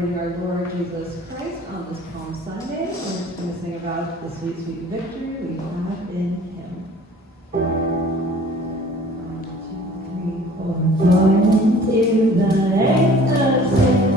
celebrating our Lord Jesus Christ on this Palm Sunday. We're just going to sing about the sweet, sweet victory we have in Him. 1, 2, 3, 4. Born into the age of sin.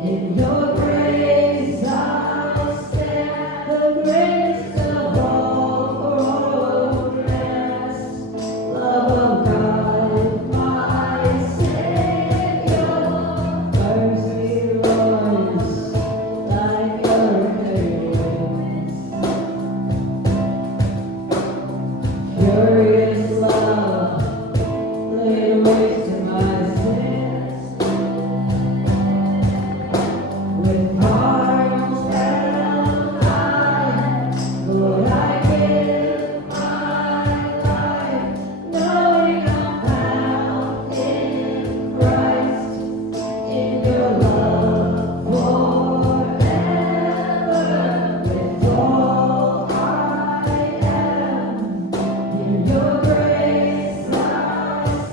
In your grace I stand, the greatest of all romance. Love of God, my Savior, mercy runs like hurricanes. Furious love laid waste to my sins. With arms held high, Lord, I give my life, knowing I'm found in Christ, in your love forever. With all I am, in your grace I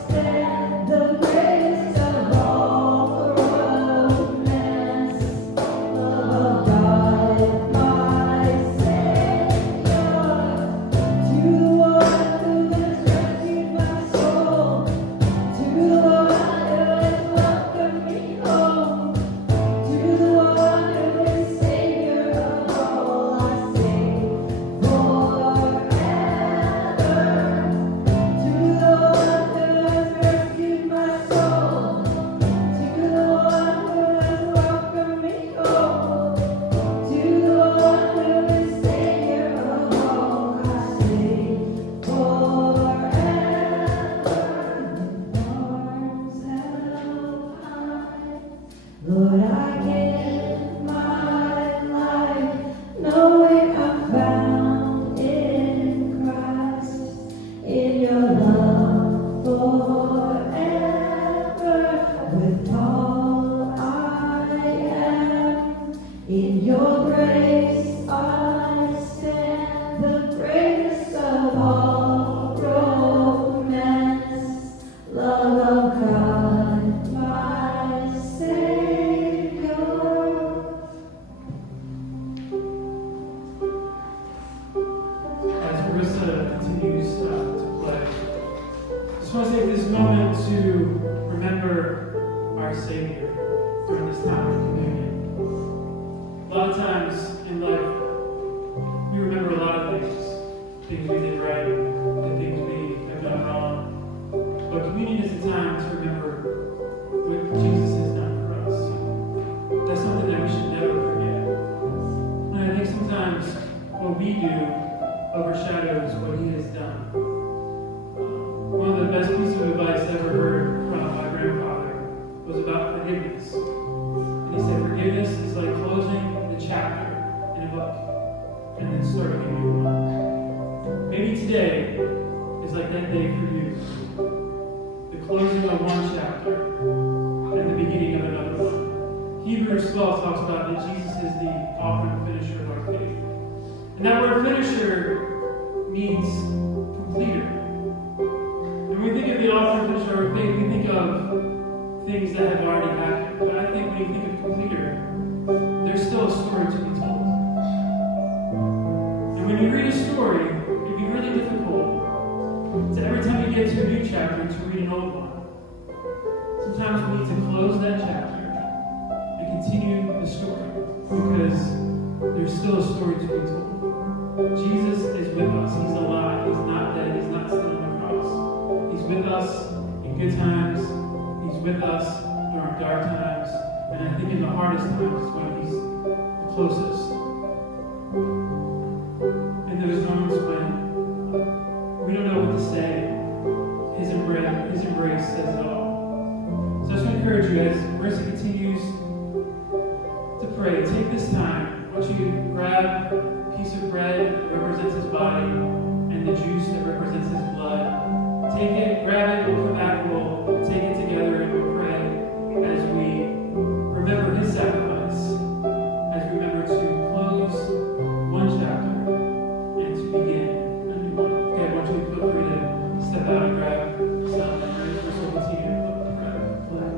stand, the greatest of all romance. Love of God, my Savior, to the one who has rescued my soul, to the one who has welcomed me home, to the one who is Savior of all, I sing forever. To the one who has rescued my soul, to the one who has welcomed me home, to the one who is Savior of all, I sing forever. Arms held high, Lord, I give my life, knowing I'm found in Christ, in your love forever. With all I am, in your grace I stand, the greatest of all romance. Love of God, my Savior. As Marissa continues to play, I just want to take this moment to remember our Savior during this time of communion. A lot of times in life, we remember a lot of things we did right, the things we have done wrong. But communion is a time to remember what Jesus has done for us. That's something that we should never forget. And I think sometimes what we do overshadows what he has done. One of the best pieces of advice I ever heard from my grandfather was about forgiveness. And he said, forgiveness is like closing the chapter in a book and then starting a new one. Maybe today is like that day for you. The closing of one chapter and the beginning of another one. Hebrews 12 talks about that Jesus is the author and finisher of our faith. And that word finisher means completer. And when we think of the author and finisher of our faith, we think of things that have already happened. But I think when you think of completer, there's still a story to be told. And when you read a story, it'd be really difficult to every time you get to a new chapter to read an old one. Sometimes we need to close that chapter and continue the story because there's still a story to be told. Jesus is with us. He's alive. He's not dead. He's not still on the cross. He's with us in good times. He's with us during dark times. And I think in the hardest times is when he's the closest. In those moments when we don't know what to say, his embrace says it all. So I just want to encourage you as Marissa continues to pray, take this time. I want you to grab a piece of bread that represents his body and the juice that represents his blood. Take it, grab it, we'll come back, we'll take it together and we'll pray as we remember his sacrifice, as we remember to close one chapter and to begin a new one. Okay, I want you to feel free to step out and grab some memories. We'll continue to grab and play.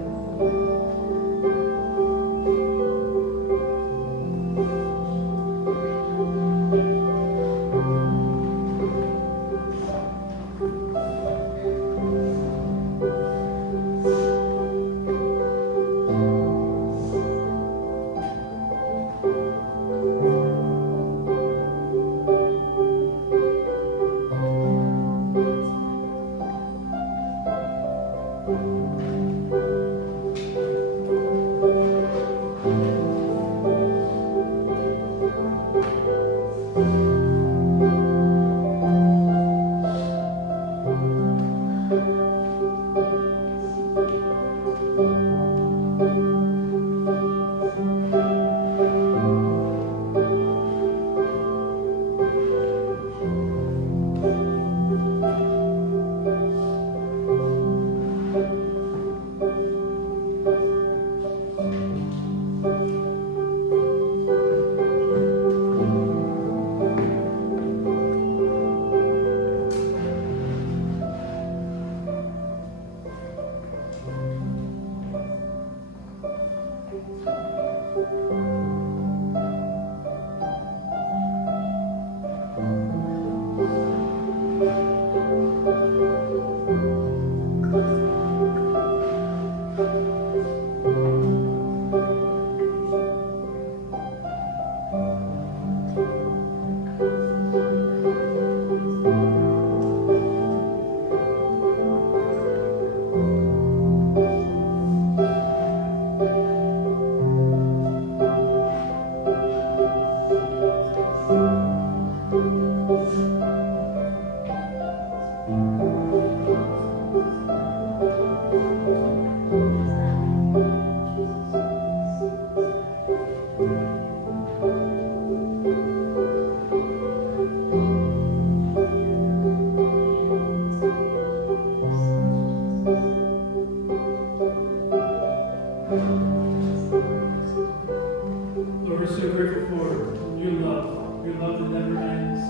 Lord, we're so grateful for your love that never ends,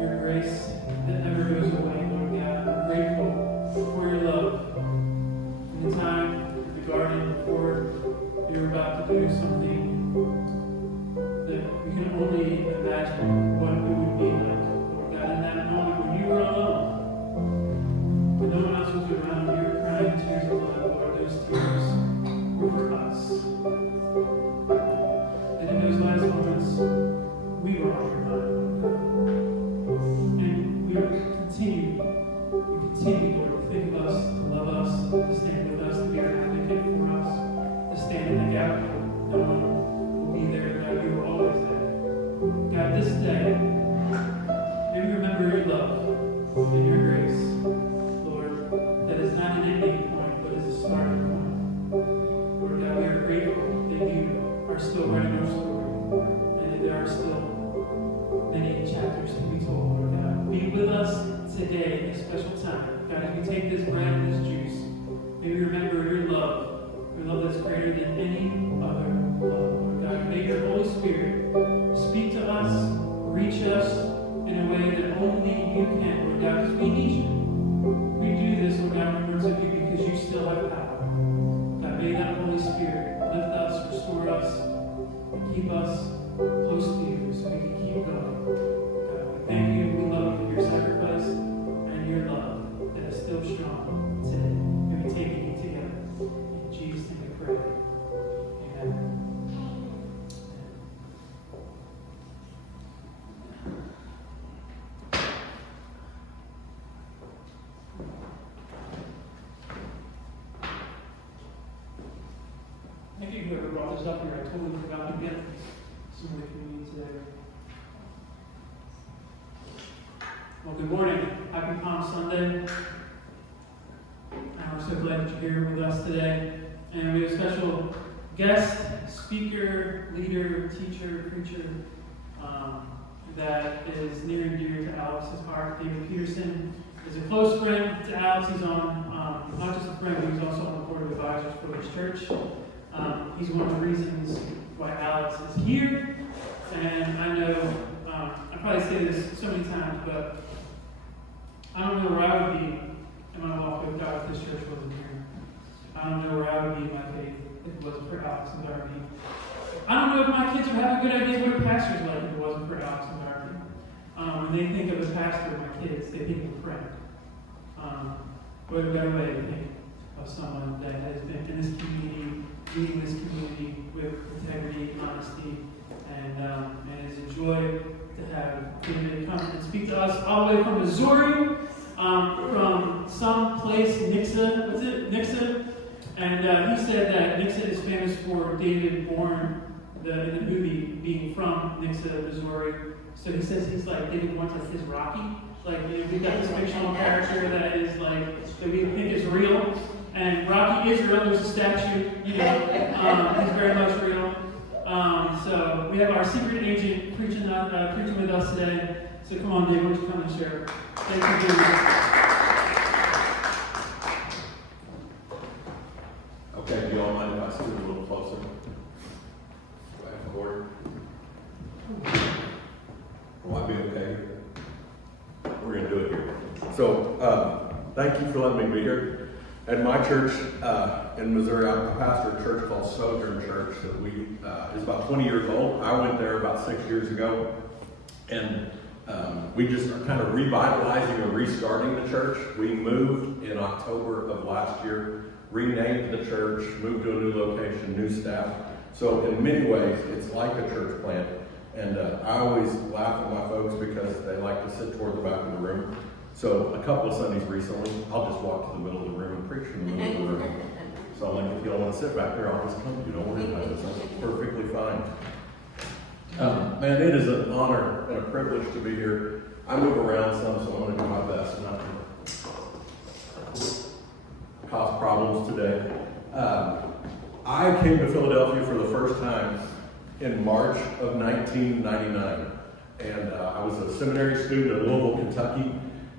your grace that never goes away, Lord God. We're grateful for your love. In the time in the garden before you were about to do something that we can only imagine what it would be like, Lord God, in that moment when you were alone, when no one else was around, you were crying tears of blood, Lord, those tears were for us. And in those last moments, we were on your mind. And we continue, Lord, to think of us, to love us, to stand with us, to be our advocate for us, to stand in the gap. No one will be there, God, you are always there. God, this day, may we remember your love and your grace, Lord, that is not an ending point, but is a starting point. Lord God, we are grateful that you are still writing our story, and that there are still many chapters to be told, Lord God. Be with us today in a special time. God, as we take this bread and this juice, may we remember your love that's greater than any other love, Lord God. May your Holy Spirit speak to us, reach us in a way that only you can, Lord God, because we need you. We do this, Lord God, in words of you because you still have power. God, may that Holy Spirit lift us, restore us, and keep us close to you so we can keep going. God, we thank you, we love you for your sacrifice and your love that is still strong today. May we take it together. In Jesus' name we pray. Amen. Thank you, whoever brought this up here. I totally forgot to get some of the communion today. Well, good morning. Happy Palm Sunday. We're so glad that you're here with us today. And we have a special guest, speaker, leader, teacher, preacher that is near and dear to Alex's heart. David Pearson is a close friend to Alex. He's on, not just a friend, but he's also on the board of advisors for his church. He's one of the reasons why Alex is here. And I know, I probably say this so many times, but I don't know where I would be in my walk with God if this church wasn't here. I don't know where I would be in my faith if it wasn't for Alex and Darby. I don't know if my kids would have a good idea what a pastor's like if it wasn't for Alex and Darby. When they think of a pastor, my kids, they think of a friend. What a better way to think of someone that has been in this community, leading this community with integrity, honesty, and it's a joy to have David come and speak to us all the way from Missouri, from some place, Nixa, what's it? Nixa? And he said that Nixa is famous for David Bourne, in the movie, being from Nixa, Missouri. So he says he's like, David Bourne's like his Rocky. Like, we've got this fictional character that is like, that we think is real. And Rocky is real, there's a statue, he's very much real. So we have our secret agent preaching with us today. So come on, Dave, why don't you come and share? Thank you, David. Okay, do you all mind if I scoot a little closer? Do I have a cord? Will I be okay? We're going to do it here. So, thank you for letting me be here. At my church in Missouri, I pastor a church called Sojourn Church that is about 20 years old. I went there about 6 years ago, and we just are kind of revitalizing and restarting the church. We moved in October of last year, renamed the church, moved to a new location, new staff. So in many ways, it's like a church plant. And I always laugh at my folks because they like to sit toward the back of the room. So a couple of Sundays recently, I'll just walk to the middle of the room and preach in the middle of the room. So I'm like, if y'all want to sit back there, I'll just come. You don't worry about it. That's perfectly fine. Man, it is an honor and a privilege to be here. I move around some, so I'm going to do my best not to cause problems today. I came to Philadelphia for the first time in March of 1999. And I was a seminary student in Louisville, Kentucky.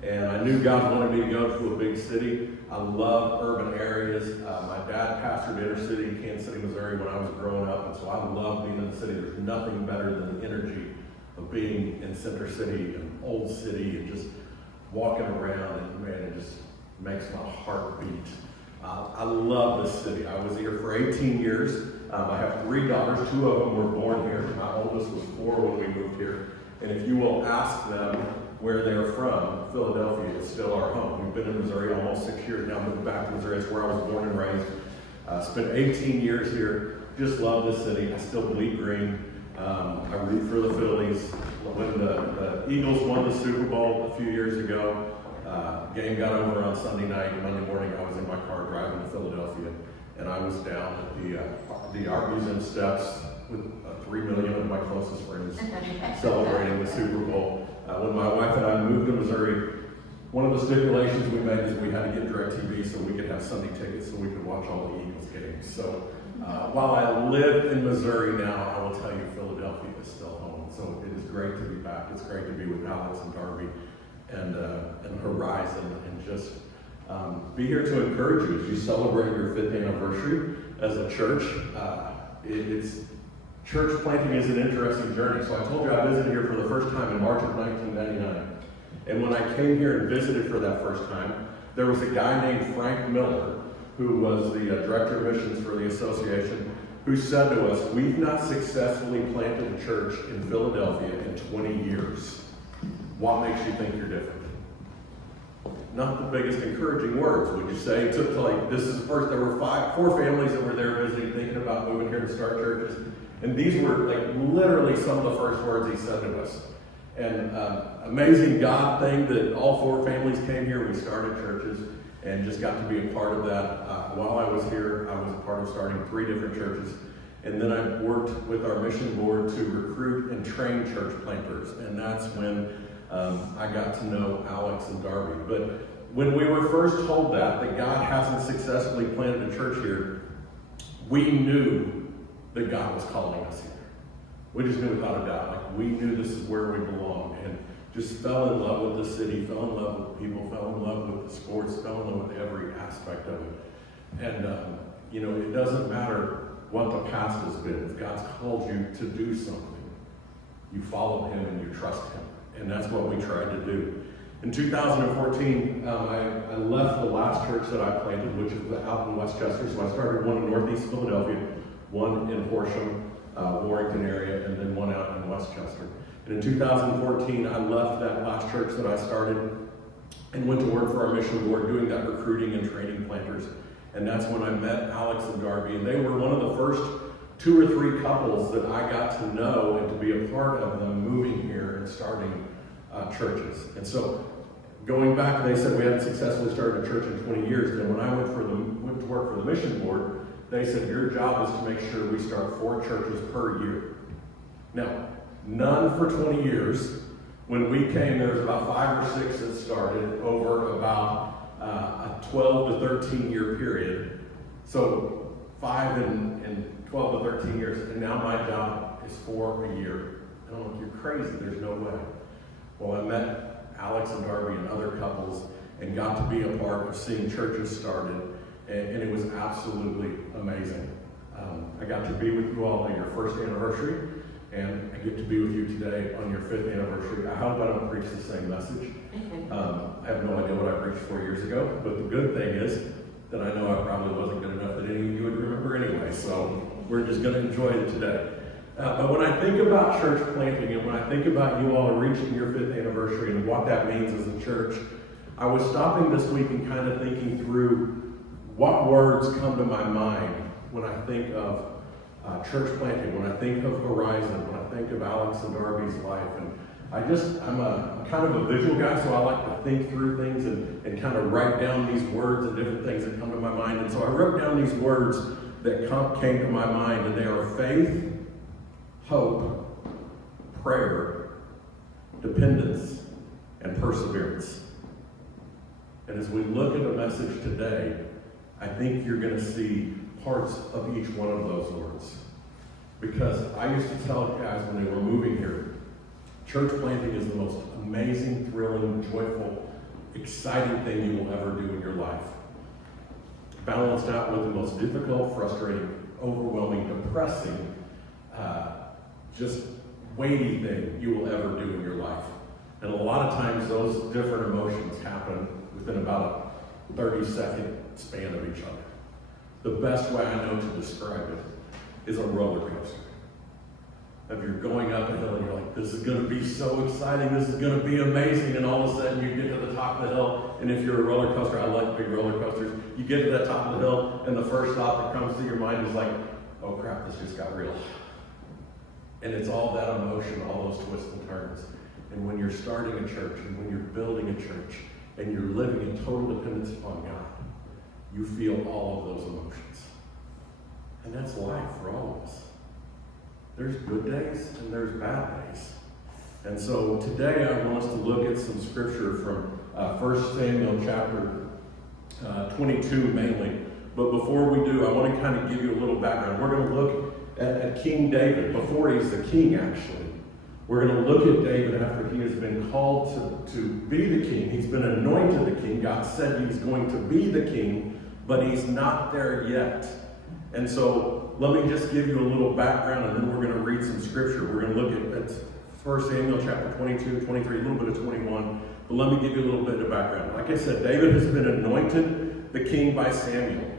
And I knew God wanted me to go to a big city. I love urban areas. My dad pastored inner city, Kansas City, Missouri when I was growing up. And so I love being in the city. There's nothing better than the energy of being in Center City and Old City and just walking around. And man, it just makes my heart beat. I love this city. I was here for 18 years. I have 3 daughters. 2 of them were born here. My oldest was 4 when we moved here. And if you will ask them where they're from, Philadelphia is still our home. We've been in Missouri almost 6 years now. Moved back to Missouri. It's where I was born and raised. Spent 18 years here. Just love this city. I still bleed green. I root for the Phillies. When the Eagles won the Super Bowl a few years ago, game got over on Sunday night. Monday morning, I was in my car driving to Philadelphia, and I was down at the Art Museum steps with 3 million of my closest friends celebrating the Super Bowl. When my wife and I moved to Missouri, one of the stipulations we made is we had to get DirecTV so we could have Sunday tickets so we could watch all the Eagles games. So while I live in Missouri now, I will tell you Philadelphia is still home. So it is great to be back. It's great to be with Alex and Darby and Horizon and just be here to encourage you as you celebrate your 5th anniversary as a church. Church planting is an interesting journey. So I told you I visited here for the first time in March of 1999. And when I came here and visited for that first time, there was a guy named Frank Miller, who was the director of missions for the association, who said to us, "We've not successfully planted a church in Philadelphia in 20 years. What makes you think you're different?" Not the biggest encouraging words, would you say? It took there were 4 families that were there visiting, thinking about moving here to start churches. And these were literally some of the first words he said to us. And amazing God thing that all 4 families came here. We started churches and just got to be a part of that. While I was here, I was a part of starting 3 different churches. And then I worked with our mission board to recruit and train church planters. And that's when I got to know Alex and Darby. But when we were first told that God hasn't successfully planted a church here, we knew that God was calling us here. We just knew without a doubt. We knew this is where we belong, and just fell in love with the city, fell in love with people, fell in love with the sports, fell in love with every aspect of it. And it doesn't matter what the past has been. If God's called you to do something, you follow Him and you trust Him. And that's what we tried to do. In 2014, I left the last church that I planted, which is out in Westchester. So I started one in Northeast Philadelphia, one in Horsham, Warrington area, and then one out in Westchester. And in 2014, I left that last church that I started and went to work for our mission board doing that recruiting and training planters. And that's when I met Alex and Darby. And they were one of the first 2 or 3 couples that I got to know and to be a part of them moving here and starting churches. And so going back, they said we hadn't successfully started a church in 20 years. Then when I went to work for the mission board, they said, your job is to make sure we start 4 churches per year. Now, none for 20 years. When we came, there was about 5 or 6 that started over about a 12 to 13 year period. So 5 and 12 to 13 years. And now my job is 4 a year. I don't know if you're crazy. There's no way. Well, I met Alex and Darby and other couples and got to be a part of seeing churches started. And it was absolutely amazing. I got to be with you all on your 1st anniversary, and I get to be with you today on your 5th anniversary. I hope I don't preach the same message. I have no idea what I preached 4 years ago, but the good thing is that I know I probably wasn't good enough that any of you would remember anyway, so we're just going to enjoy it today. But when I think about church planting and when I think about you all reaching your 5th anniversary and what that means as a church, I was stopping this week and kind of thinking through what words come to my mind when I think of church planting, when I think of Horizon, when I think of Alex and Darby's life. And I'm kind of a visual guy, so I like to think through things and kind of write down these words and different things that come to my mind. And so I wrote down these words that came to my mind, and they are faith, hope, prayer, dependence, and perseverance. And as we look at the message today, I think you're going to see parts of each one of those words. Because I used to tell guys when they were moving here, church planting is the most amazing, thrilling, joyful, exciting thing you will ever do in your life. Balanced out with the most difficult, frustrating, overwhelming, depressing, just weighty thing you will ever do in your life. And a lot of times those different emotions happen within about a 30-second span of each other. The best way I know to describe it is a roller coaster. If you're going up a hill and you're like, this is going to be so exciting, this is going to be amazing, and all of a sudden you get to the top of the hill, and if you're a roller coaster, I like big roller coasters, you get to that top of the hill, and the first thought that comes to your mind is like, oh crap, this just got real. And it's all that emotion, all those twists and turns. And when you're starting a church, and when you're building a church, and you're living in total dependence upon God, you feel all of those emotions. And that's life for all of us. There's good days and there's bad days. And so today I want us to look at some scripture from 1 Samuel chapter 22 mainly. But before we do, I want to kind of give you a little background. We're going to look at King David before he's the king, actually. We're going to look at David after he has been called to be the king. He's been anointed the king. God said he's going to be the king, but he's not there yet. And so let me just give you a little background, and then we're going to read some scripture. We're going to look at 1 Samuel chapter 22, 23, a little bit of 21. But let me give you a little bit of background. Like I said, David has been anointed the king by Samuel,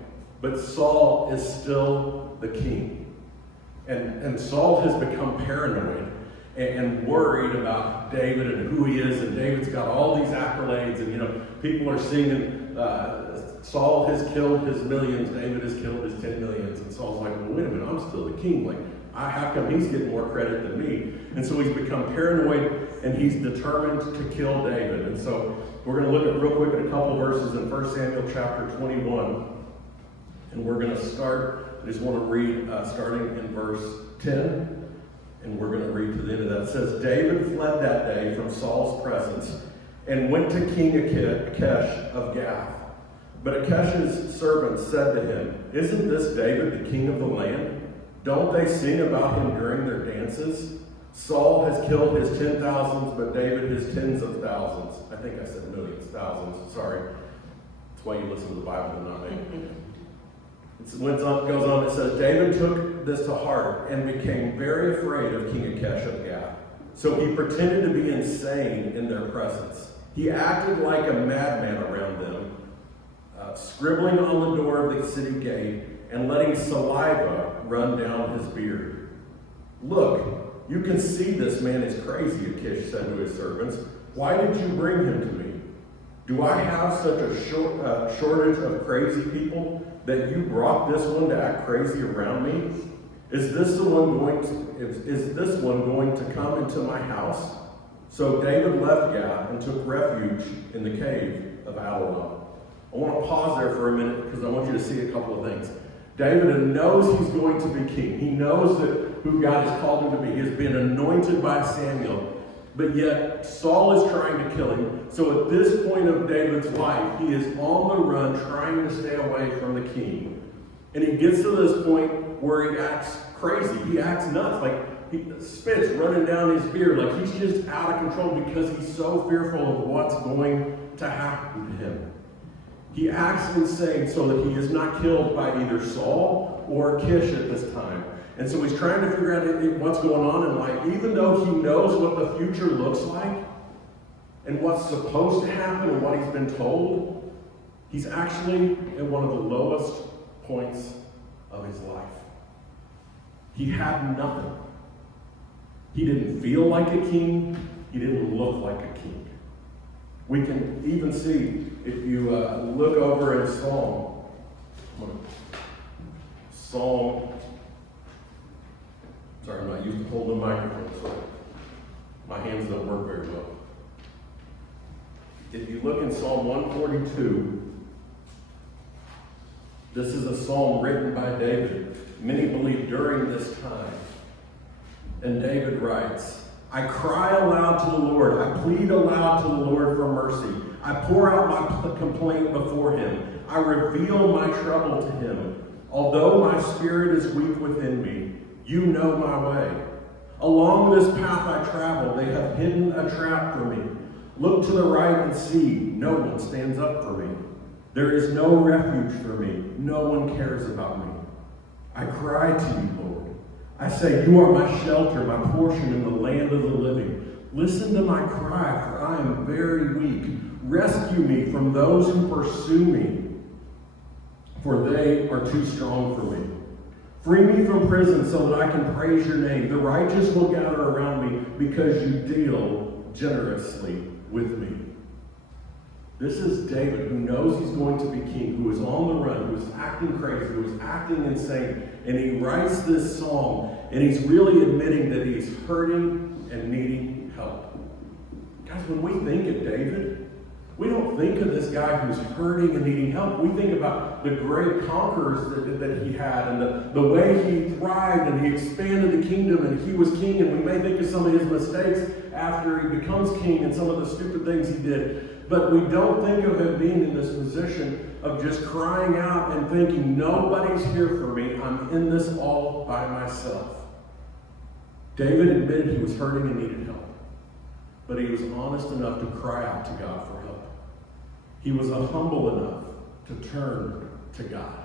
but Saul is still the king. And Saul has become paranoid and worried about David and who he is, and David's got all these accolades, and people are singing, Saul has killed his millions, David has killed his 10 millions, and Saul's like, well, wait a minute, I'm still the king, how come he's getting more credit than me? And so he's become paranoid, and he's determined to kill David. And so we're going to look at real quick at a couple verses in 1 Samuel chapter 21, and we're going to start, I just want to read starting in verse 10. And we're going to read to the end of that. It says, David fled that day from Saul's presence and went to King Achish of Gath. But Achish's servants said to him, isn't this David the king of the land? Don't they sing about him during their dances? Saul has killed his 10,000s, but David his tens of thousands. I think I said millions, thousands. Sorry. That's why you listen to the Bible and not me. It goes on, it says, David took this to heart and became very afraid of King Achish of Gath. So he pretended to be insane in their presence. He acted like a madman around them, scribbling on the door of the city gate and letting saliva run down his beard. Look, you can see this man is crazy, Achish said to his servants. Why did you bring him to me? Do I have such a shortage of crazy people that you brought this one to act crazy around me? Is this one going to come into my house? So David left Gath and took refuge in the cave of Adullam. I want to pause there for a minute because I want you to see a couple of things. David knows he's going to be king. He knows that who God has called him to be. He has been anointed by Samuel. But yet Saul is trying to kill him. So at this point of David's life, he is on the run trying to stay away from the king. And he gets to this point where he acts crazy. He acts nuts. Like he spits running down his beard. Like he's just out of control because he's so fearful of what's going to happen to him. He acts insane so that he is not killed by either Saul or Achish at this time. And so he's trying to figure out what's going on in life, even though he knows what the future looks like and what's supposed to happen and what he's been told. He's actually at one of the lowest points of his life. He had nothing. He didn't feel like a king. He didn't look like a king. We can even see, if you look over in Psalm, sorry, I'm not used to holding the microphone, so my hands don't work very well. If you look in Psalm 142, this is a psalm written by David. Many believe during this time. And David writes, I cry aloud to the Lord. I plead aloud to the Lord for mercy. I pour out my complaint before him. I reveal my trouble to him. Although my spirit is weak within me, you know my way. Along this path I travel, they have hidden a trap for me. Look to the right and see, no one stands up for me. There is no refuge for me. No one cares about me. I cry to you, Lord. I say, you are my shelter, my portion in the land of the living. Listen to my cry, for I am very weak. Rescue me from those who pursue me, for they are too strong for me. Free me from prison so that I can praise your name. The righteous will gather around me because you deal generously with me. This is David, who knows he's going to be king, who is on the run, who is acting crazy, who is acting insane. And he writes this song, and he's really admitting that he's hurting and needing help. Guys, when we think of David, we don't think of this guy who's hurting and needing help. We think about the great conquerors that he had, and the way he thrived, and he expanded the kingdom, and he was king. And we may think of some of his mistakes after he becomes king and some of the stupid things he did. But we don't think of him being in this position of just crying out and thinking, nobody's here for me. I'm in this all by myself. David admitted he was hurting and needed help. But he was honest enough to cry out to God for help. He was humble enough to turn to God.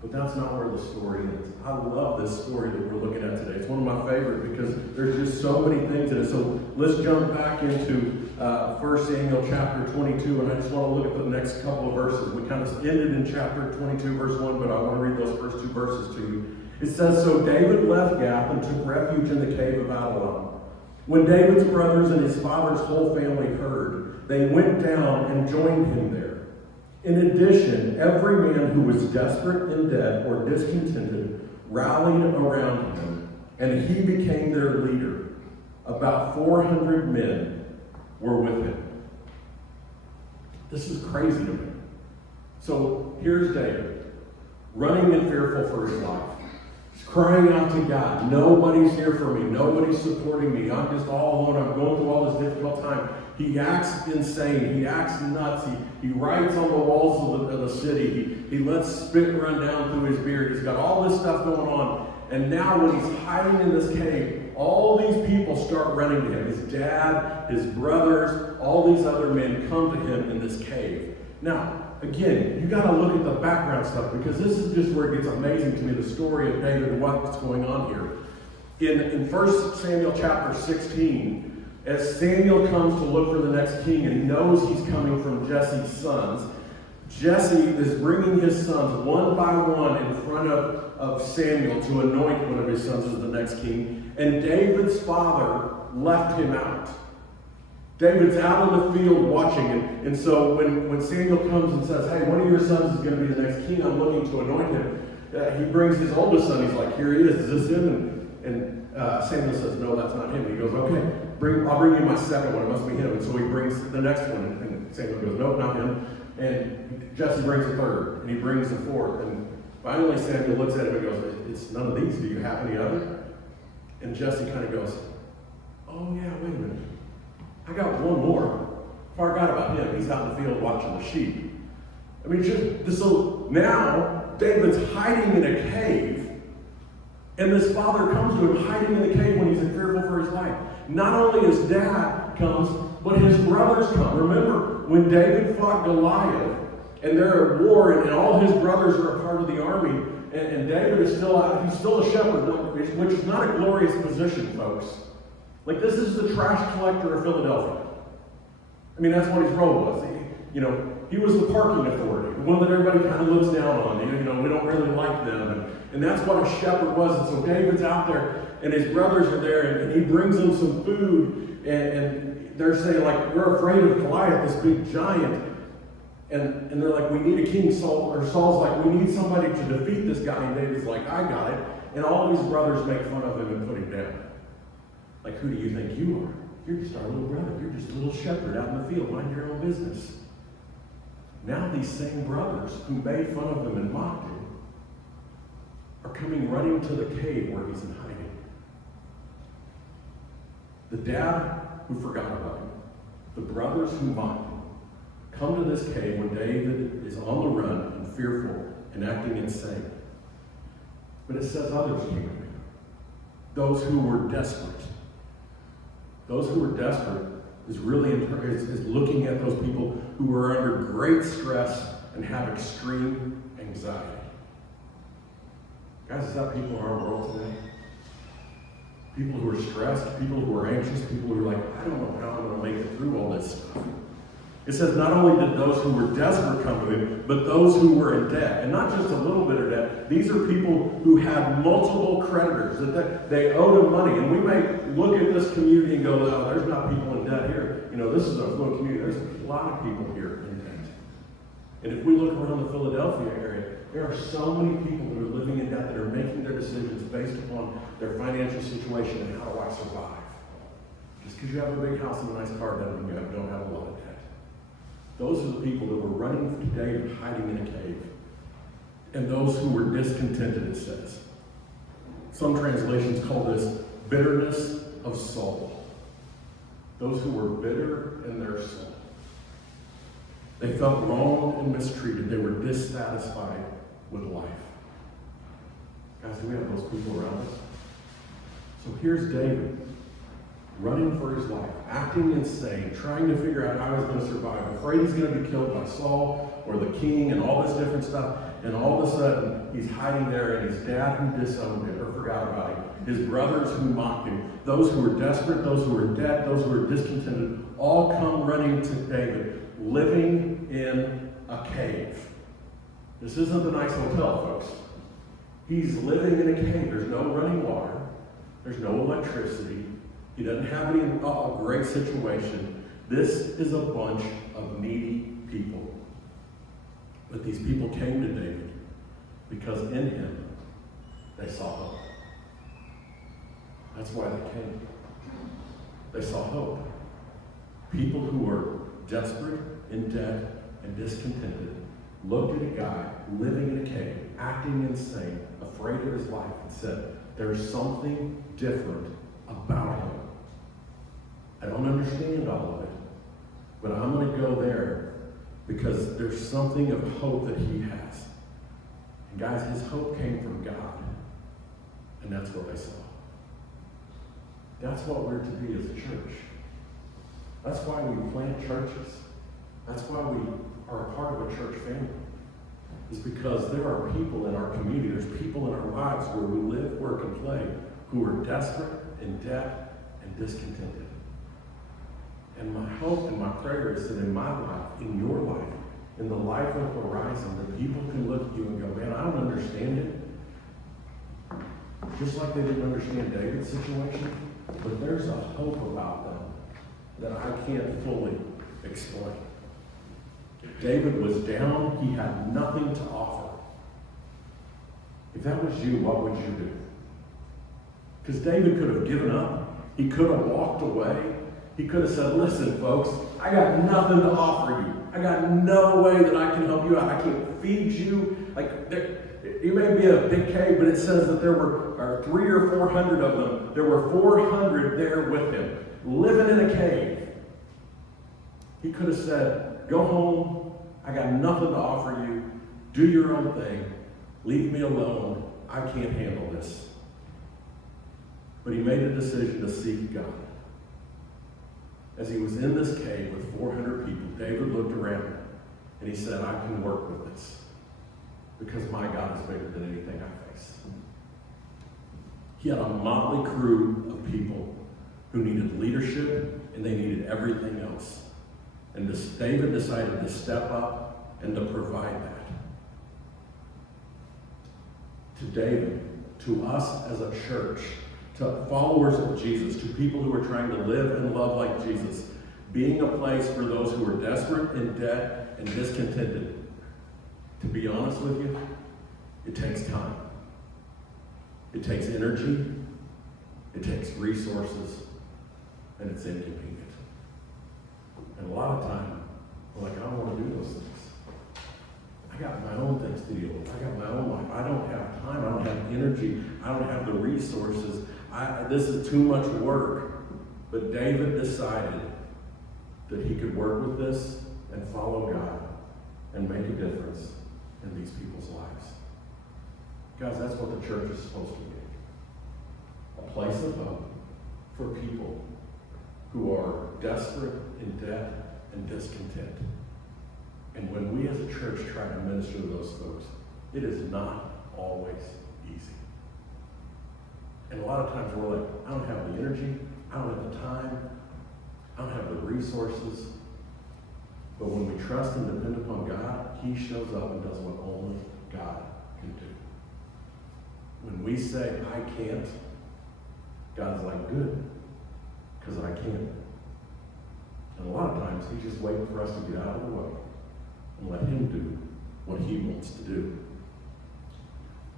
But that's not where the story ends. I love this story that we're looking at today. It's one of my favorite because there's just so many things in it. So let's jump back into 1 Samuel chapter 22, and I just want to look at the next couple of verses. We kind of ended in chapter 22, verse 1, but I want to read those first two verses to you. It says, So David left Gath and took refuge in the cave of Adullam. When David's brothers and his father's whole family heard, they went down and joined him there. In addition, every man who was desperate in debt or discontented rallied around him, and he became their leader. About 400 men were with him. This is crazy to me. So here's David, running and fearful for his life. He's crying out to God, nobody's here for me, nobody's supporting me, I'm just all alone, I'm going through all this difficult time. He acts insane, he acts nuts, he writes on the walls of the city, he lets spit run down through his beard, he's got all this stuff going on. And now when he's hiding in this cave, all these people start running to him. His dad, his brothers, all these other men come to him in this cave. Now, again, you got to look at the background stuff because this is just where it gets amazing to me, the story of David and what's going on here. In 1 Samuel chapter 16, as Samuel comes to look for the next king and knows he's coming from Jesse's sons, Jesse is bringing his sons one by one in front of Samuel to anoint one of his sons as the next king. And David's father left him out. David's out in the field watching him. And so when Samuel comes and says, hey, one of your sons is going to be the next king, I'm looking to anoint him. He brings his oldest son. He's like, here he is this him? And Samuel says, no, that's not him. And he goes, okay, I'll bring you my second one. It must be him. And so he brings the next one. And Samuel goes, nope, not him. And Jesse brings a third. And he brings a fourth. And finally Samuel looks at him and goes, it's none of these. Do you have any other? And Jesse kind of goes, oh yeah, wait a minute. I got one more. Forgot about him. He's out in the field watching the sheep. I mean, so now David's hiding in a cave, and this father comes to him hiding in the cave when he's fearful for his life. Not only his dad comes, but his brothers come. Remember, when David fought Goliath, and they're at war, and all his brothers are a part of the army, and David is still out, he's still a shepherd, which is not a glorious position, folks. Like, this is the trash collector of Philadelphia. I mean, that's what his role was. he was the parking authority, the one that everybody kind of looks down on. We don't really like them. And that's what a shepherd was. And so David's out there, and his brothers are there, and he brings them some food, and they're saying, like, we're afraid of Goliath, this big giant. And they're like, we need a king. Saul's like, we need somebody to defeat this guy. And David's like, I got it. And all these brothers make fun of him and put him down. Like, who do you think you are? You're just our little brother. You're just a little shepherd out in the field. Mind your own business. Now these same brothers who made fun of him and mocked him are coming running to the cave where he's in hiding. The dad who forgot about him, the brothers who mocked him, come to this cave when David is on the run and fearful and acting insane. But it says others came to him. Those who were desperate. Those who were desperate is really is looking at those people who are under great stress and have extreme anxiety. Guys, is that people in our world today? People who are stressed, people who are anxious, people who are like, I don't know how I'm going to make it through all this stuff. It says not only did those who were desperate come to him, but those who were in debt. And not just a little bit of debt. These are people who had multiple creditors. That they owed him money. And we may look at this community and go, oh, there's not people in debt here. This is a affluent community. There's a lot of people here in debt. And if we look around the Philadelphia area, there are so many people who are living in debt that are making their decisions based upon their financial situation and how do I survive. Just because you have a big house and a nice car doesn't mean you don't have a lot of debt. Those are the people that were running from David, hiding in a cave. And those who were discontented, it says. Some translations call this bitterness of soul. Those who were bitter in their soul. They felt wronged and mistreated. They were dissatisfied with life. Guys, do we have those people around us? So here's David, running for his life, acting insane, trying to figure out how he's going to survive, afraid he's going to be killed by Saul or the king and all this different stuff. And all of a sudden, he's hiding there, and his dad who disowned him or forgot about him, his brothers who mocked him, those who were desperate, those who were in debt, those who were discontented, all come running to David, living in a cave. This isn't a nice hotel, folks. He's living in a cave. There's no running water. There's no electricity. He doesn't have a great situation. This is a bunch of needy people. But these people came to David because in him they saw hope. That's why they came. They saw hope. People who were desperate, in debt, and discontented looked at a guy living in a cave, acting insane, afraid of his life, and said, there's something different about him. I don't understand all of it, but I'm going to go there because there's something of hope that he has. And guys, his hope came from God. And that's what they saw. That's what we're to be as a church. That's why we plant churches. That's why we are a part of a church family. Is because there are people in our community, there's people in our lives where we live, work, and play who are desperate, in debt, and discontented. And my hope and my prayer is that in my life, in your life, in the life of Horizon, that people can look at you and go, man, I don't understand it. Just like they didn't understand David's situation, but there's a hope about them that I can't fully explain. David was down. He had nothing to offer. If that was you, what would you do? Because David could have given up. He could have walked away. He could have said, listen, folks, I got nothing to offer you. I got no way that I can help you out. I can't feed you. It may be a big cave, but it says that there were 300 or 400 of them. There were 400 there with him, living in a cave. He could have said, go home. I got nothing to offer you. Do your own thing. Leave me alone. I can't handle this. But he made a decision to seek God. As he was in this cave with 400 people, David looked around and he said, I can work with this because my God is bigger than anything I face. He had a motley crew of people who needed leadership and they needed everything else. And David decided to step up and to provide that. To David, to us as a church, to followers of Jesus, to people who are trying to live and love like Jesus, being a place for those who are desperate, in debt, and discontented. To be honest with you, it takes time. It takes energy. It takes resources. And it's inconvenient. And a lot of time, we're like, I don't want to do those things. I got my own things to deal with. I got my own life. I don't have time. I don't have energy. I don't have the resources. This is too much work. But David decided that he could work with this and follow God and make a difference in these people's lives. Guys, that's what the church is supposed to be. A place of hope for people who are desperate, in debt, and discontent. And when we as a church try to minister to those folks, it is not always easy. And a lot of times we're like, I don't have the energy, I don't have the time, I don't have the resources. But when we trust and depend upon God, He shows up and does what only God can do. When we say, I can't, God's like, good, because I can. And a lot of times He's just waiting for us to get out of the way and let Him do what He wants to do.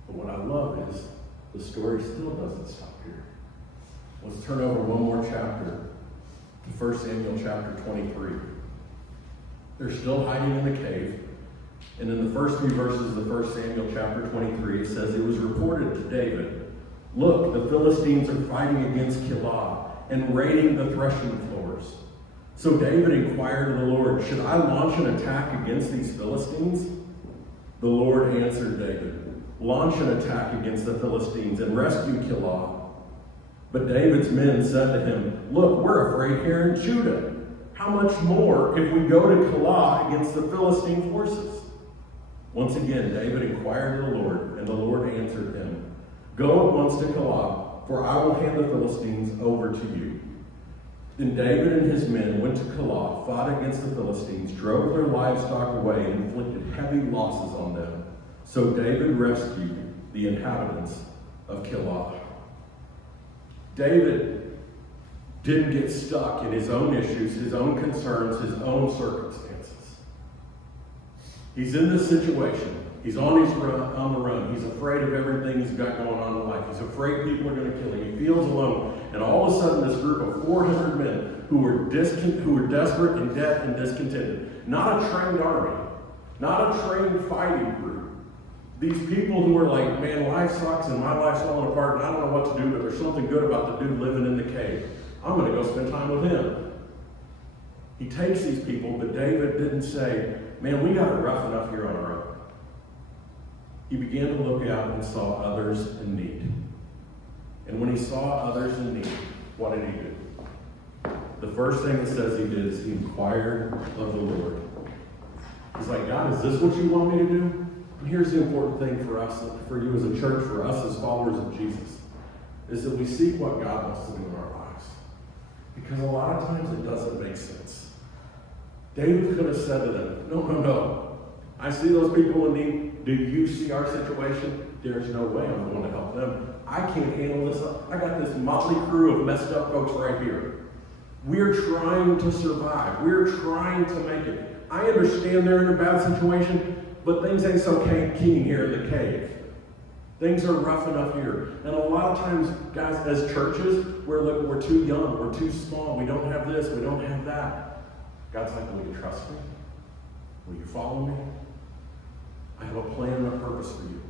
But what I love is the story still doesn't stop here. Let's turn over one more chapter to 1 Samuel chapter 23. They're still hiding in the cave. And in the first few verses of 1 Samuel chapter 23, it says, it was reported to David, look, the Philistines are fighting against Keilah and raiding the threshing floors. So David inquired of the Lord, should I launch an attack against these Philistines? The Lord answered David, launch an attack against the Philistines and rescue Keilah. But David's men said to him, look, we're afraid here in Judah. How much more if we go to Keilah against the Philistine forces? Once again, David inquired of the Lord, and the Lord answered him, go at once to Keilah, for I will hand the Philistines over to you. Then David and his men went to Keilah, fought against the Philistines, drove their livestock away, and inflicted heavy losses on them. So David rescued the inhabitants of Keilah. David didn't get stuck in his own issues, his own concerns, his own circumstances. He's in this situation. He's on the run. He's afraid of everything he's got going on in life. He's afraid people are going to kill him. He feels alone. And all of a sudden, this group of 400 men who were desperate, in debt, and discontented. Not a trained army. Not a trained fighting group. These people who are like, man, life sucks and my life's falling apart and I don't know what to do, but there's something good about the dude living in the cave. I'm going to go spend time with him. He takes these people, but David didn't say, man, we got it rough enough here on our own. He began to look out and saw others in need. And when he saw others in need, what did he do? The first thing it says he did is he inquired of the Lord. He's like, God, is this what you want me to do? And here's the important thing for us, for you as a church, for us as followers of Jesus, is that we seek what God wants to do in our lives. Because a lot of times it doesn't make sense. David could have said to them, no. I see those people in need. Do you see our situation? There's no way I'm going to help them. I can't handle this. I got this motley crew of messed up folks right here. We're trying to survive. We're trying to make it. I understand they're in a bad situation, but things ain't so keen here in the cave. Things are rough enough here. And a lot of times, guys, as churches, we're too young, we're too small, we don't have this, we don't have that. God's like, will you trust me? Will you follow me? I have a plan and a purpose for you.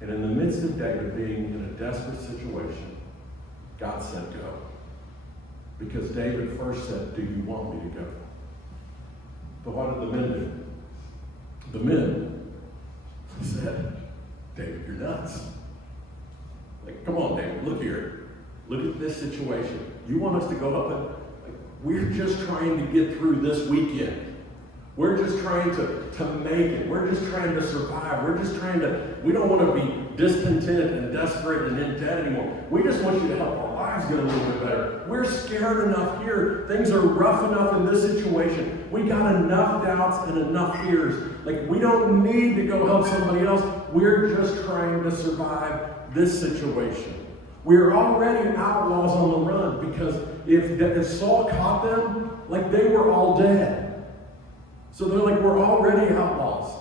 And in the midst of David being in a desperate situation, God said, go. Because David first said, do you want me to go? But what did the men do? The men said, David, you're nuts. Like, come on, David, look here. Look at this situation. You want us to go up and, we're just trying to get through this weekend. We're just trying to make it. We're just trying to survive. We don't want to be discontent and desperate and in debt anymore. We just want you to help our lives get a little bit better. We're scared enough here. Things are rough enough in this situation. We got enough doubts and enough fears. Like, we don't need to go help somebody else. We're just trying to survive this situation. We're already outlaws on the run, because if Saul caught them, like, they were all dead. So they're like, we're already outlaws.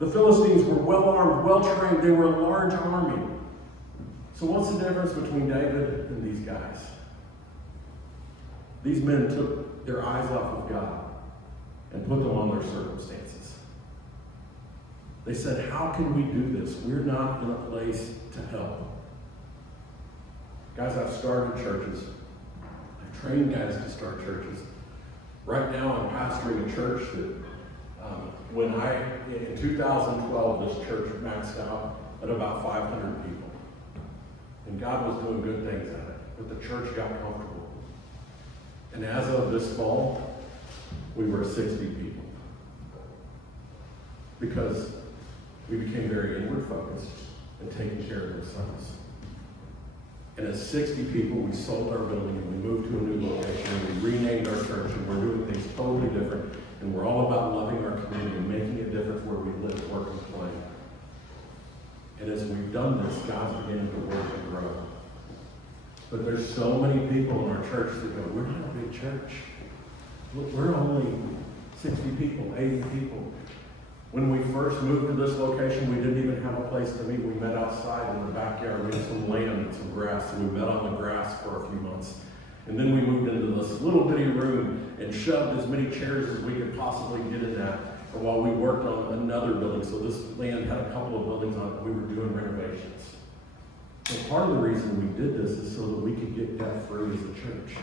The Philistines were well-armed, well-trained. They were a large army. So what's the difference between David and these guys? These men took their eyes off of God and put them on their circumstances. They said, how can we do this? We're not in a place to help. Guys, I've started churches. I've trained guys to start churches. Right now, I'm pastoring a church that, in 2012, this church maxed out at about 500 people. And God was doing good things at it, but the church got comfortable. And as of this fall, we were 60 people. Because we became very inward focused and taking care of ourselves. And as 60 people, we sold our building and we moved to a new location and we renamed our church, and we're doing things totally different. And we're all about loving our community and making a difference where we live, work, and play. And as we've done this, God's beginning to work and grow. But there's so many people in our church that go, we're not a big church. We're only 60 people, 80 people. When we first moved to this location, we didn't even have a place to meet. We met outside in the backyard. We had some land and some grass, and we met on the grass for a few months. And then we moved into this little bitty room and shoved as many chairs as we could possibly get in that while we worked on another building. So this land had a couple of buildings on it. We were doing renovations. And part of the reason we did this is so that we could get debt-free as a church.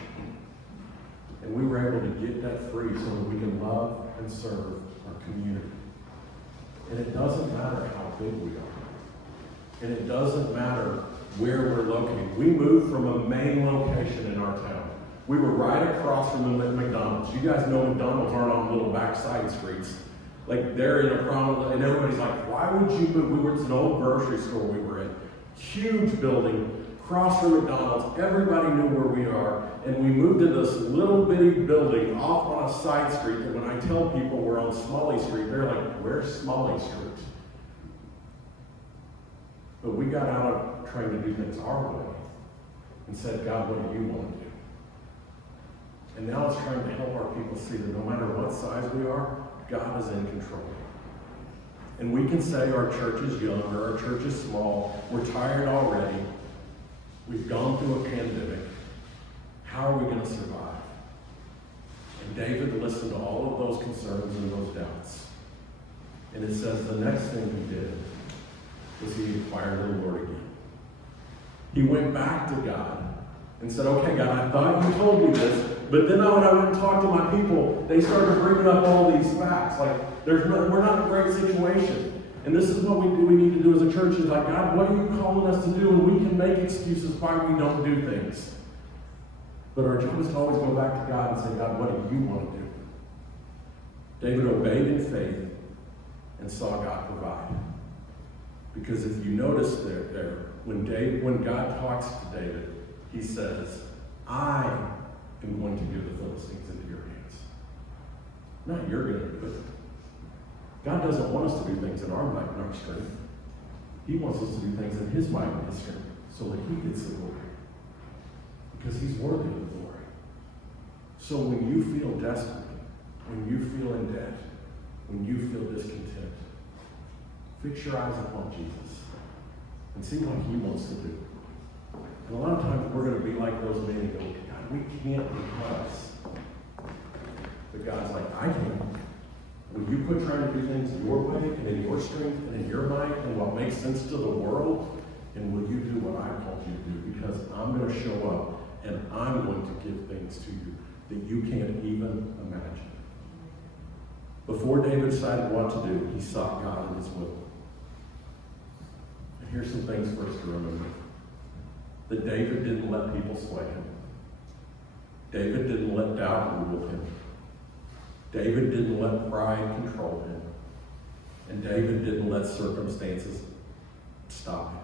And we were able to get debt-free so that we can love and serve our community. And it doesn't matter how big we are. And it doesn't matter where we're located. We moved from a main location in our town. We were right across from the McDonald's. You guys know McDonald's aren't on little backside streets. Like, they're in a prominent, and everybody's like, why would you move? It's an old grocery store we were in. Huge building, across from McDonald's. Everybody knew where we are. And we moved to this little bitty building off on a side street that when I tell people we're on Smalley Street, they're like, where's Smalley Street? But we got out of trying to do things our way and said, God, what do you want to do? And now it's trying to help our people see that no matter what size we are, God is in control. And we can say our church is young or our church is small. We're tired already. We've gone through a pandemic. How are we going to survive? And David listened to all of those concerns and those doubts. And it says the next thing he did was he inquired of the Lord again. He went back to God and said, okay, God, I thought you told me this, but then when I went and talked to my people, they started bringing up all these facts. Like, we're not in a great situation. And this is what we need to do as a church. Is like, God, what are you calling us to do? And we can make excuses why we don't do things. But our job is to always go back to God and say, God, what do you want to do? David obeyed in faith and saw God provide. Because if you notice there, when God talks to David, he says, I am going to give the Philistines into your hands. Not you're going to do it. God doesn't want us to do things in our might and our strength. He wants us to do things in his might and his strength so that he gets the glory. Because he's worthy of the glory. So when you feel desperate, when you feel in debt, when you feel discontent, fix your eyes upon Jesus and see what he wants to do. And a lot of times we're going to be like those men and go, God, we can't because. But God's like, I can. When you quit trying to do things your way and in your strength and in your might and what makes sense to the world, and will you do what I called you to do? Because I'm going to show up and I'm going to give things to you that you can't even imagine. Before David decided what to do, he sought God in his will. And here's some things for us to remember. That David didn't let people sway him. David didn't let doubt rule him. David didn't let pride control him. And David didn't let circumstances stop him.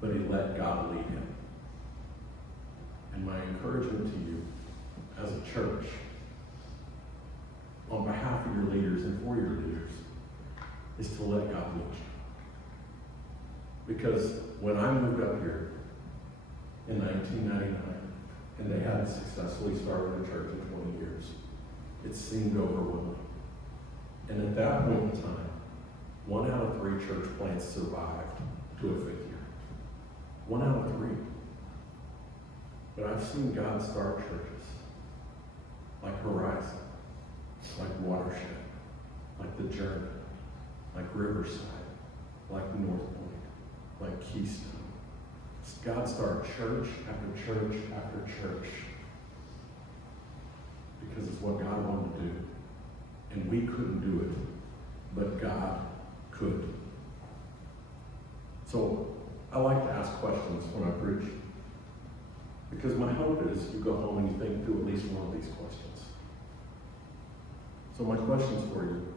But he let God lead him. And my encouragement to you as a church, on behalf of your leaders and for your leaders, is to let God lead you. Because when I moved up here in 1999, and they hadn't successfully started a church in 20 years, it seemed overwhelming. And at that point in time, 1 out of 3 church plants survived to a 5th year. 1 out of 3. But I've seen God start churches like Horizon, like Watershed, like The Journey, like Riverside, like North Point, like Keystone. God started church after church after church because it's what God wanted to do. And we couldn't do it, but God could. So I like to ask questions when I preach, because my hope is you go home and you think through at least one of these questions. So my questions for you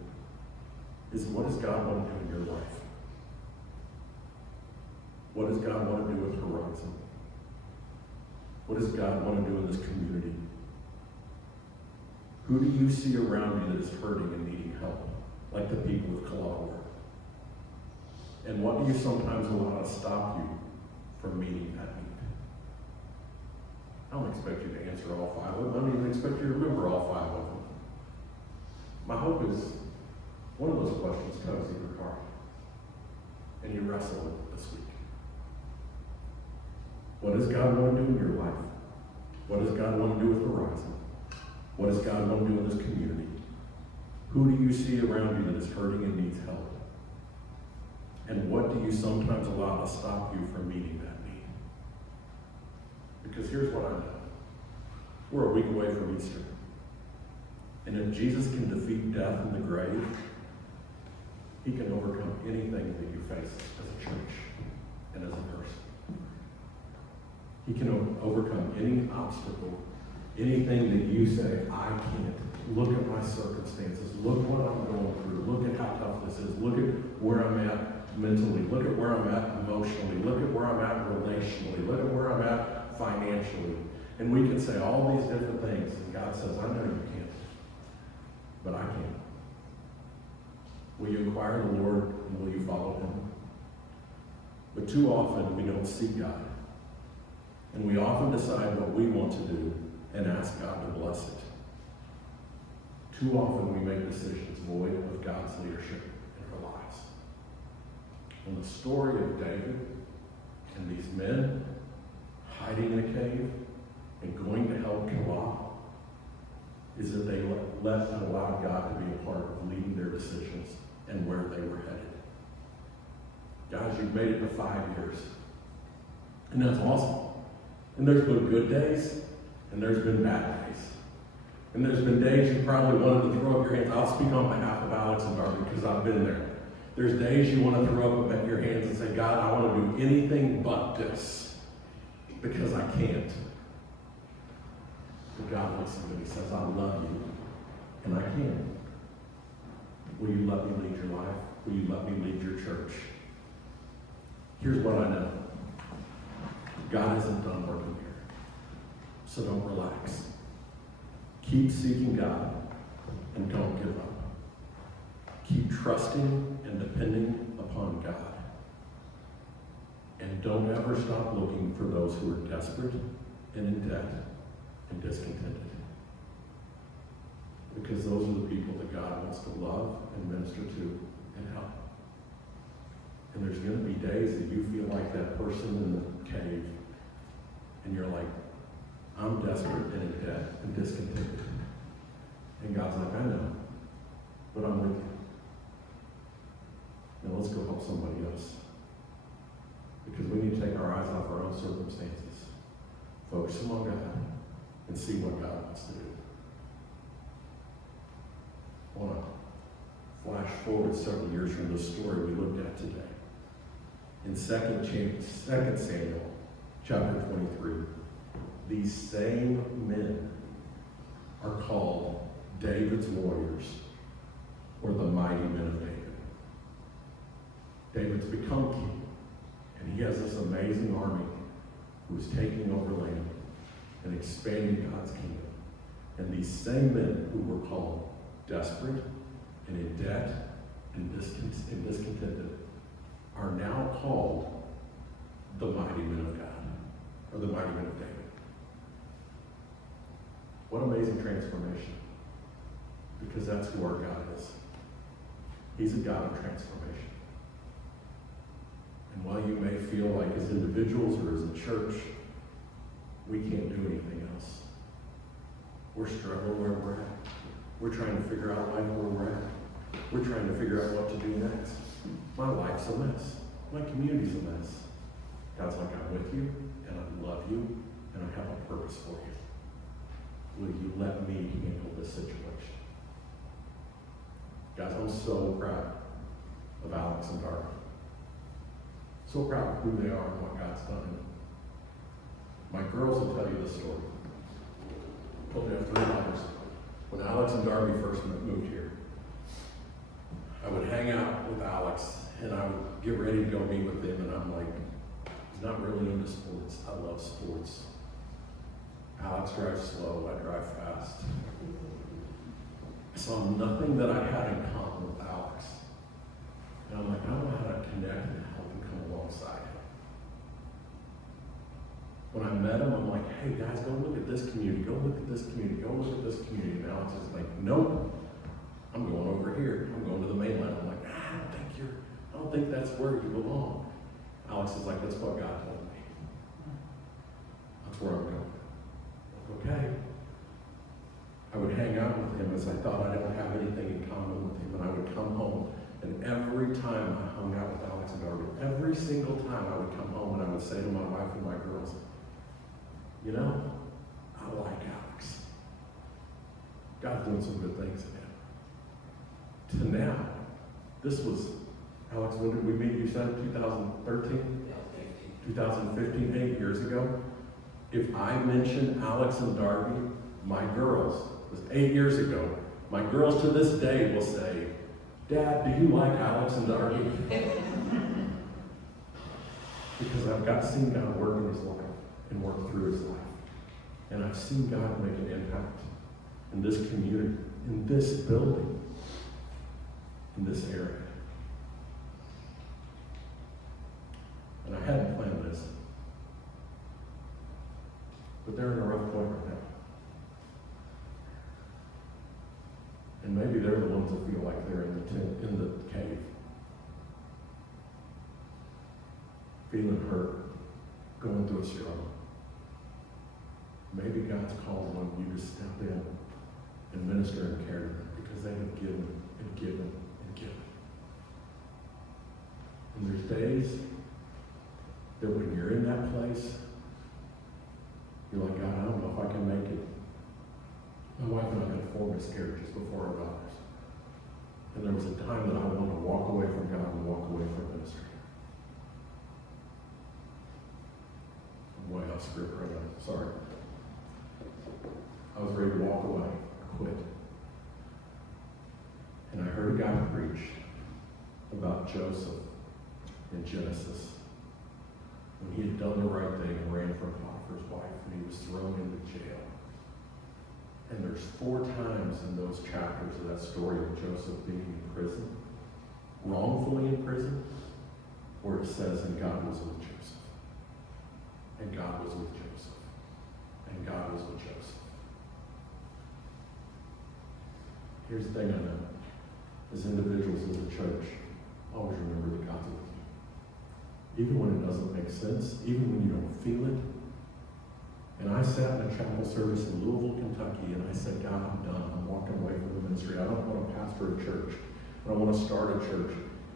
is, what does God want to do in your life? What does God want to do with Horizon? What does God want to do in this community? Who do you see around you that is hurting and needing help, like the people of Kalawar? And what do you sometimes allow to stop you from meeting that need? I don't expect you to answer all 5 of them. I don't even expect you to remember all 5 of them. My hope is one of those questions comes in your heart, and you wrestle with it this week. What does God want to do in your life? What does God want to do with Horizon? What does God want to do in this community? Who do you see around you that is hurting and needs help? And what do you sometimes allow to stop you from meeting that need? Because here's what I know. We're a week away from Easter. And if Jesus can defeat death in the grave, he can overcome anything that you face as a church and as a person. He can overcome any obstacle, anything that you say, I can't. Look at my circumstances. Look what I'm going through. Look at how tough this is. Look at where I'm at mentally. Look at where I'm at emotionally. Look at where I'm at relationally. Look at where I'm at financially. And we can say all these different things. And God says, I know you can't, but I can. Will you inquire the Lord, and will you follow him? But too often we don't seek God. And we often decide what we want to do and ask God to bless it. Too often we make decisions void of God's leadership in our lives. And the story of David and these men hiding in a cave and going to help Kilah is that they let and allowed God to be a part of leading their decisions and where they were headed. Guys, you've made it to 5 years. And that's awesome. And there's been good days, and there's been bad days. And there's been days you probably wanted to throw up your hands. I'll speak on behalf of Alex and Darby because I've been there. There's days you want to throw up your hands and say, God, I want to do anything but this because I can't. But God looks at me and he says, I love you, and I can. Will you let me lead your life? Will you let me lead your church? Here's what I know. God isn't done working here. So don't relax. Keep seeking God and don't give up. Keep trusting and depending upon God. And don't ever stop looking for those who are desperate and in debt and discontented. Because those are the people that God wants to love and minister to and help. And there's going to be days that you feel like that person in the cave, and you're like, I'm desperate and in debt and discontented. And God's like, I know, but I'm with you. Now let's go help somebody else. Because we need to take our eyes off our own circumstances, focus them on God, and see what God wants to do. I want to flash forward several years from the story we looked at today. In 2 Samuel chapter 23, these same men are called David's warriors, or the mighty men of David. David's become king, and he has this amazing army who is taking over land and expanding God's kingdom. And these same men who were called desperate and in debt and discontented are now called the mighty men of God, or the mighty men of David. What amazing transformation. Because that's who our God is. He's a God of transformation. And while you may feel like as individuals or as a church, we can't do anything else. We're struggling where we're at. We're trying to figure out life where we're at. We're trying to figure out what to do next. My life's a mess. My community's a mess. God's like, I'm with you, and I love you, and I have a purpose for you. Will you let me handle this situation? Guys, I'm so proud of Alex and Darby. So proud of who they are and what God's done. My girls will tell you the story. I told you I have 3 daughters. When Alex and Darby first moved here, I would hang out with Alex and I would get ready to go meet with him, and I'm like, he's not really into sports. I love sports. Alex drives slow, I drive fast. I saw nothing that I had in common with Alex. And I'm like, I don't know how to connect and help him come alongside him. When I met him, I'm like, hey guys, go look at this community, go look at this community, go look at this community. And Alex is like, nope, I'm going over here. I'm going to the mainland. I'm like, I don't think that's where you belong. Alex is like, that's what God told me. That's where I'm going. Okay. I would hang out with him as I thought I didn't have anything in common with him, and I would come home, and every time I hung out with Alex and Darby, every single time I would come home and I would say to my wife and my girls, you know, I like Alex. God's doing some good things in him. To now, this was, Alex, when did we meet? You said 2013? 2015, 8 years ago. If I mention Alex and Darby, my girls, it was 8 years ago, my girls to this day will say, Dad, do you like Alex and Darby? Because I've seen God work in his life and work through his life. And I've seen God make an impact in this community, in this building, in this area. And I hadn't planned this. But they're in a rough point right now. And maybe they're the ones that feel like they're in the cave. Feeling hurt, going through a struggle. Maybe God's calling on you to step in and minister and care to them because they have given and given and given. And there's days that when you're in that place, you're like, God, I don't know if I can make it. My wife and I had 4 miscarriages before our daughters. And there was a time that I wanted to walk away from God and walk away from ministry. I'm way off script right now. Sorry. I was ready to walk away. I quit. And I heard a guy preach about Joseph in Genesis when he had done the right thing and ran from Potiphar's wife, and he was thrown into jail. And there's 4 times in those chapters of that story of Joseph being in prison, wrongfully in prison, where it says, and God was with Joseph. And God was with Joseph. And God was with Joseph. Here's the thing I know. As individuals, as a church, always remember that God's with you. Even when it doesn't make sense, even when you don't feel it. And I sat in a chapel service in Louisville, Kentucky, and I said, God, I'm done. I'm walking away from the ministry. I don't want to pastor a church. I don't want to start a church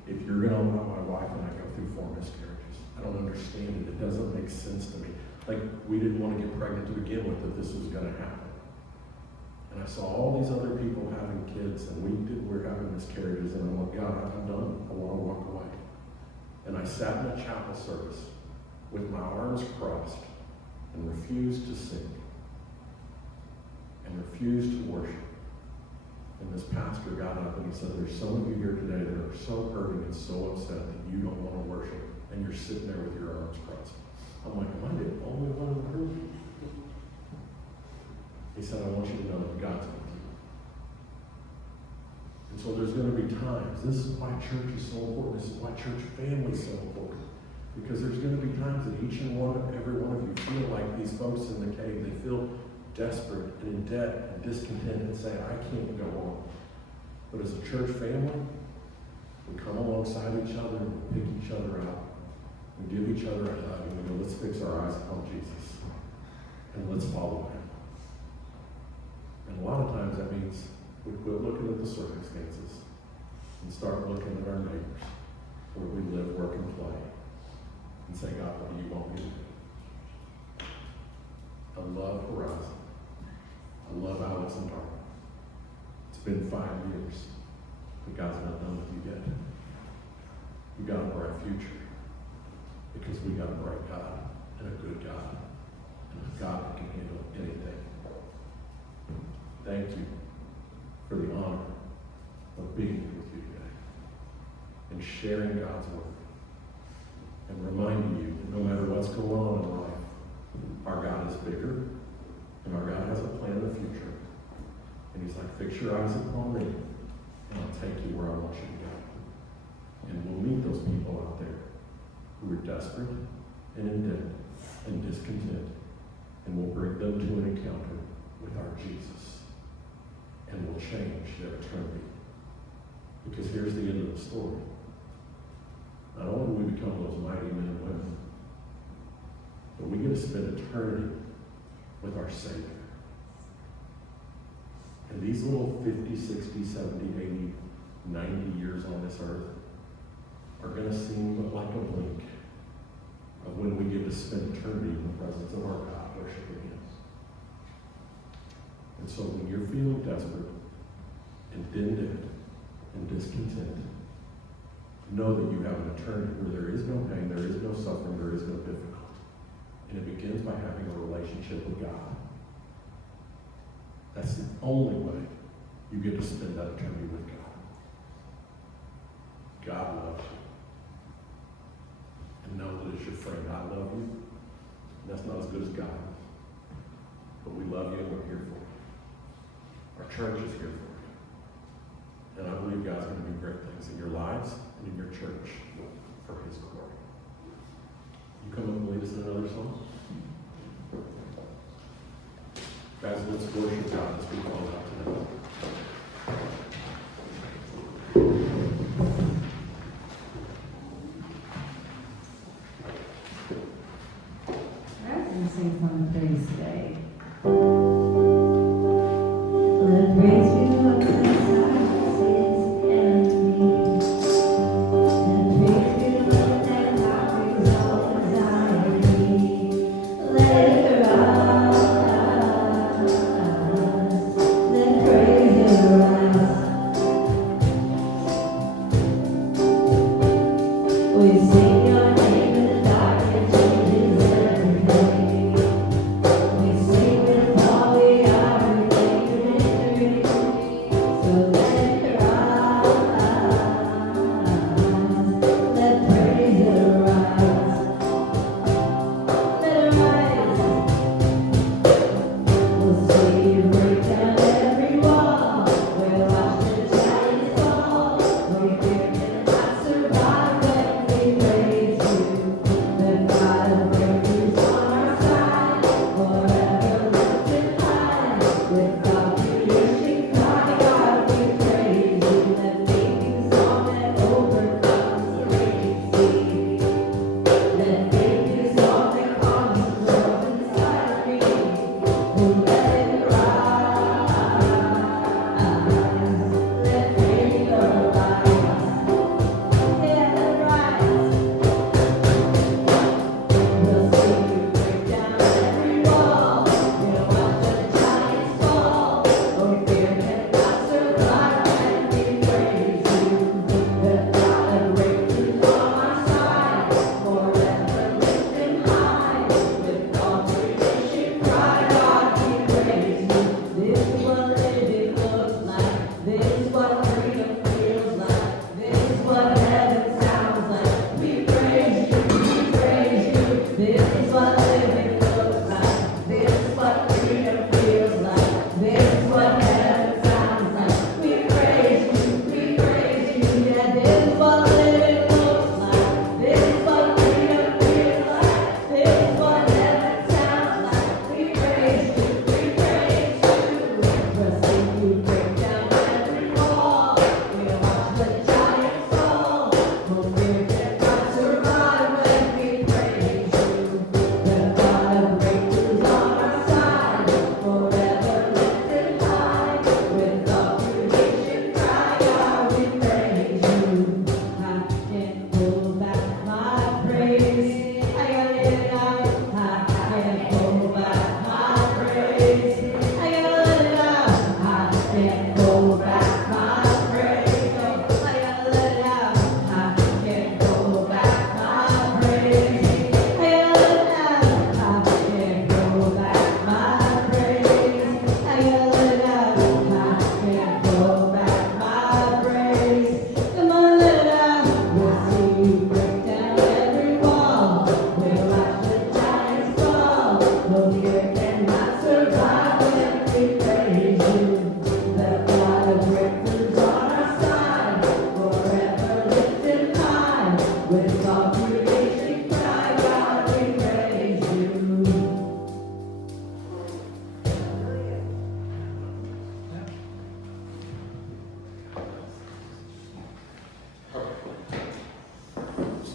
if you're going to allow my wife and I go through 4 miscarriages. I don't understand it. It doesn't make sense to me. Like, we didn't want to get pregnant to begin with that this was going to happen. And I saw all these other people having kids, and we were having miscarriages, and I'm like, God, I'm done. I want to walk away. And I sat in a chapel service with my arms crossed and refused to sing and refused to worship And this pastor got up and he said, there's some of you here today that are so hurting and so upset that you don't want to worship, and you're sitting there with your arms crossed. I'm like, am I the only one in the room? He said, I want you to know that God's with you. And so there's going to be times, this is why church is so important, this is why church family is so important. Because there's going to be times that every one of you feel like these folks in the cave, they feel desperate and in debt and discontent and say, I can't go on. But as a church family, we come alongside each other and we pick each other out. We give each other a hug and we go, let's fix our eyes upon Jesus and let's follow him. And a lot of times that means we quit looking at the circumstances and start looking at our neighbors where we live, work, and play and say, God, what do you want me to do? I love Horizon. I love Alex and Darwin. It's been 5 years, but God's not done with you yet. You got a bright future because we got a bright God and a good God and a God that can handle anything. Thank you for the honor of being here with you today and sharing God's word and reminding you that no matter what's going on in life, our God is bigger and our God has a plan in the future. And he's like, fix your eyes upon me and I'll take you where I want you to go. And we'll meet those people out there who are desperate and in debt and discontent. And we'll bring them to an encounter with our Jesus. And we'll change their eternity. Because here's the end of the story. Not only do we become those mighty men and women, but we get to spend eternity with our Savior. And these little 50, 60, 70, 80, 90 years on this earth are going to seem like a blink of when we get to spend eternity in the presence of our God, worshiping him. And so when you're feeling desperate and dead and discontent, know that you have an eternity where there is no pain, there is no suffering, there is no difficulty. And it begins by having a relationship with God. That's the only way you get to spend that eternity with God. God loves you. And know that as your friend, I love you. And that's not as good as God. But we love you and we're here for you. Our church is here for you. And I believe God's going to do great things in your lives and in your church for his glory. You come up and lead us in another song? Guys, let's worship God as we close out tonight. I'm going to sing some praise today. Let praise be what the silence and me. Let praise be what that conquers all anxiety. Let it rise. Let praise arise. We sing your name in the dark and changes everything. We sing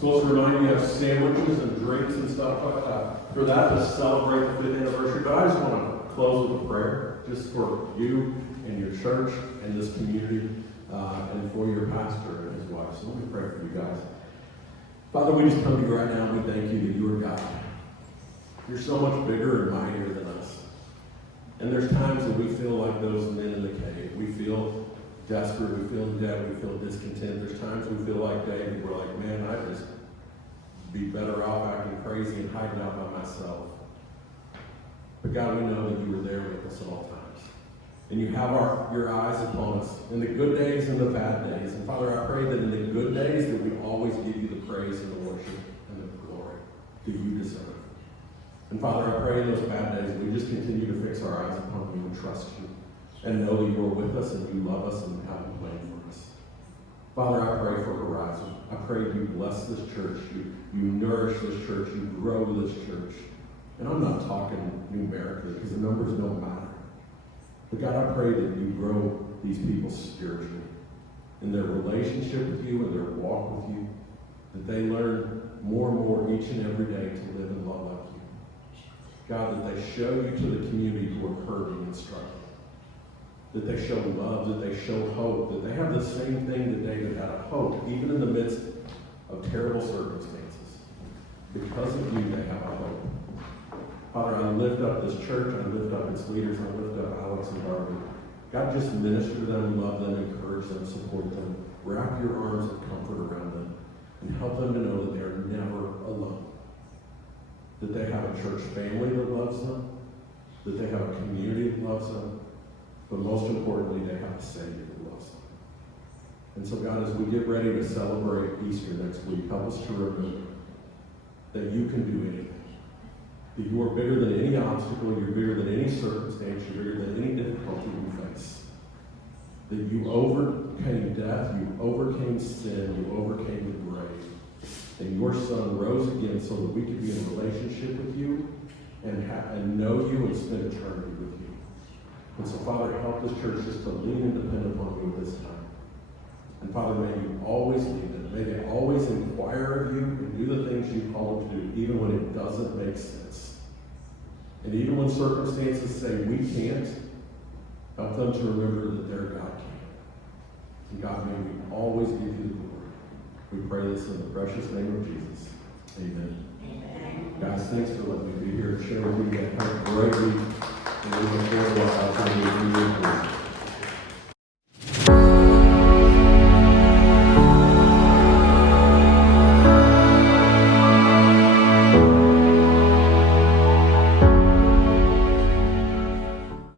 supposed to remind you you have sandwiches and drinks and stuff like that. For that to celebrate the 5th anniversary. But I just want to close with a prayer just for you and your church and this community and for your pastor and his wife. So let me pray for you guys. Father, we just come to you right now and we thank you that you are God. You're so much bigger and mightier than us. And there's times that we feel like those men in the cave. We feel desperate, we feel in debt, we feel discontent. There's times we feel like David, we're like, man, I'd just be better off acting crazy and hiding out by myself. But God, we know that you were there with us at all times. And you have your eyes upon us in the good days and the bad days. And Father, I pray that in the good days that we always give you the praise and the worship and the glory that you deserve. And Father, I pray in those bad days we just continue to fix our eyes upon you and trust you and know that you are with us and you love us and have a plan for us. Father, I pray for Horizon. I pray you bless this church, you nourish this church, you grow this church. And I'm not talking numerically because the numbers don't matter. But God, I pray that you grow these people spiritually in their relationship with you and their walk with you, that they learn more and more each and every day to live and love like you. God, that they show you to the community who are hurting and struggling, that they show love, that they show hope, that they have the same thing that David had, a hope, even in the midst of terrible circumstances. Because of you, they have a hope. Father, I lift up this church, I lift up its leaders, I lift up Alex and Barbara. God, just minister to them, love them, encourage them, support them. Wrap your arms of comfort around them and help them to know that they are never alone. That they have a church family that loves them, that they have a community that loves them, but most importantly, they have a Savior that loves them. And so, God, as we get ready to celebrate Easter next week, help us to remember that you can do anything. That you are bigger than any obstacle, you're bigger than any circumstance, you're bigger than any difficulty you face. That you overcame death, you overcame sin, you overcame the grave. And your Son rose again so that we could be in a relationship with you and know you and spend eternity with you. And so, Father, help this church just to lean and depend upon you at this time. And Father, may you always lead them. May they always inquire of you and do the things you call them to do, even when it doesn't make sense. And even when circumstances say we can't, help them to remember that their God can. And God, may we always give you the glory. We pray this in the precious name of Jesus. Amen. Amen. Guys, thanks for letting me be here and share with you. Have a great week. And we look forward to our opportunity to be with you.